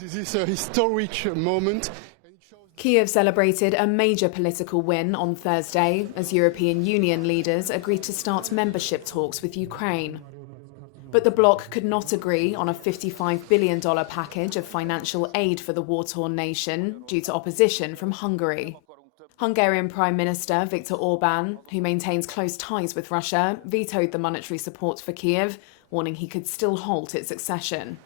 This is a historic moment. Kyiv celebrated a major political win on Thursday as European Union leaders agreed to start membership talks with Ukraine. But the bloc could not agree on a $55 billion package of financial aid for the war-torn nation due to opposition from Hungary. Hungarian Prime Minister Viktor Orban, who maintains close ties with Russia, vetoed the monetary support for Kyiv, warning he could still halt its accession.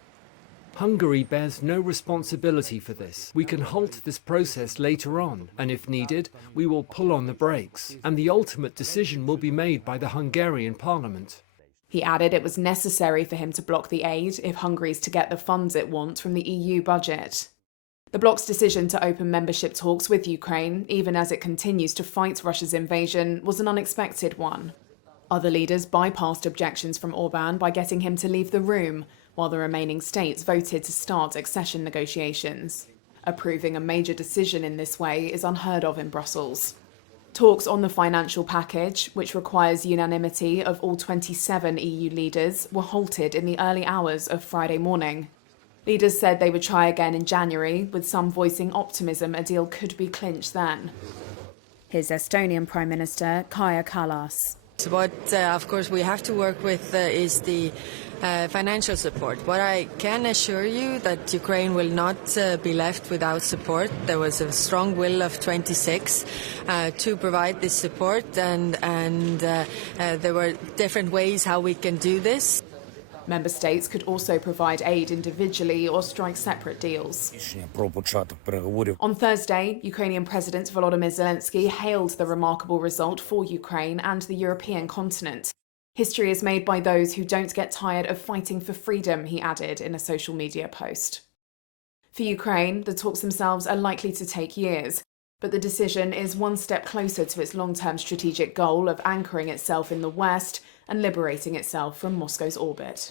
Hungary bears no responsibility for this. We can halt this process later on, and if needed, we will pull on the brakes, and the ultimate decision will be made by the Hungarian parliament. He added it was necessary for him to block the aid if Hungary is to get the funds it wants from the EU budget. The bloc's decision to open membership talks with Ukraine, even as it continues to fight Russia's invasion, was an unexpected one. Other leaders bypassed objections from Orban by getting him to leave the room, while the remaining states voted to start accession negotiations. Approving a major decision in this way is unheard of in Brussels. Talks on the financial package, which requires unanimity of all 27 EU leaders, were halted in the early hours of Friday morning. Leaders said they would try again in January, with some voicing optimism a deal could be clinched then. Here's Estonian Prime Minister Kaja Kallas. What, of course, we have to work with is the financial support. What I can assure you that Ukraine will not be left without support. There was a strong will of 26 to provide this support, and there were different ways how we can do this. Member states could also provide aid individually or strike separate deals. On Thursday, Ukrainian President Volodymyr Zelensky hailed the remarkable result for Ukraine and the European continent. History is made by those who don't get tired of fighting for freedom, he added in a social media post. For Ukraine, the talks themselves are likely to take years, but the decision is one step closer to its long-term strategic goal of anchoring itself in the West and liberating itself from Moscow's orbit.